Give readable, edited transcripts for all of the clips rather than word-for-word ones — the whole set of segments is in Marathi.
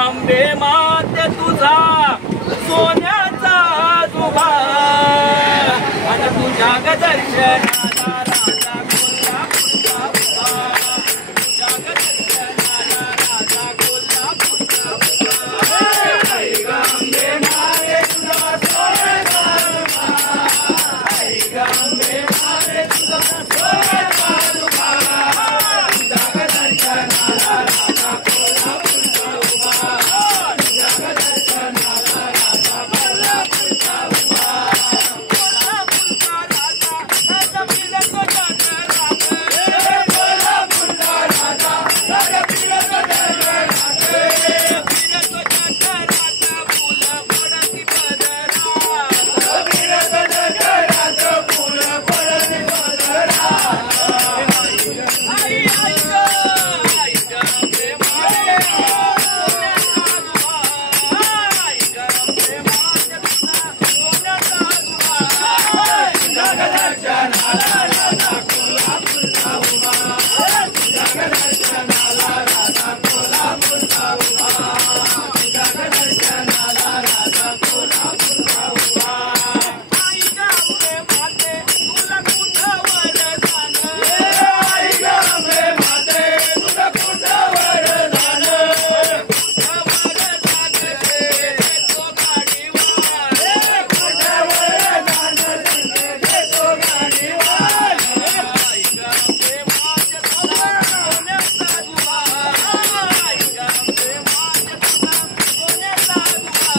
आंबे माते तुझा सोन्याचा जुबा आणि तुझ्या ग दर्शनाला राजा कोल्हापूरचा उभा तुझ्या ग दर्शनाला राजा कोल्हापूरचा उभा आई ग आंबे माते तुझा सोन्याचा जुबा आई ग आंबे माते तुझा सोन्याचा जुबा तुझ्या ग दर्शनाला राजा कोल्हापूरचा उभा तुझ्या ग दर्शनाला राजा कोल्हापूरचा उभा कोल्हापूरचा राजा राजा फिरतो जगरात कोल्हापूरचा राजा राजा फिरतो जगरात फिरतो जगरात फुल पडती पदरात फिरतो जगरात फुल पडती पदरात आई आई ग आई ग प्रेमाने सोन्याचा दुवा आई ग प्रेमाने तुझा सोन्याचा दुवा तुझ्या ग दर्शनाला राजा कोल्हापूरचा उभा तुझ्या ग दर्शनाला राजा कोल्हापूरचा उभा तुझ्या ग दर्शनाला राजा कोल्हापूरचा उभा आई ग प्रेमाने तुला कुठं वरदान आई ग प्रेमाने तुला कुठं वरदान देतो गाडीवान कुठं वरदान देतो गाडीवान आई ग प्रेमाने तुला सोन्याचा दुवा आई ग प्रेमाने तुला सोन्याचा दुवा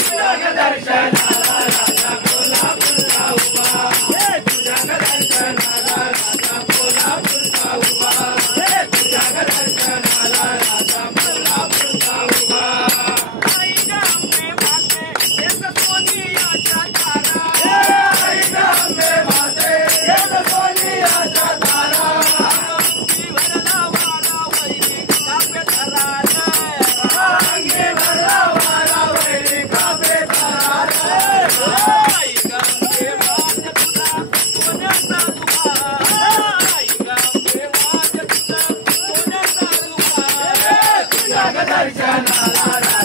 तुझ्या ग दर्शनाला राजा कोल्हापूरचा उभा तुझ्या ग दर्शनाला राजा कोल्हापूरचा उभा तुझ्या ग दर्शनाला राजा कोल्हापूरचा उभा आई ग प्रेमाने येत सोनियाच्या तारा आई ग प्रेमाने येत सोनियाच्या तारा अंगी भरला वारा वैरी कापे धरार अंगी भरला वारा वैरी कापे धरार आई ग प्रेमाने तुझा सोन्याचा दुवा आई ग प्रेमाने तुझा सोन्याचा दुवा तुझ्या ग दर्शनाला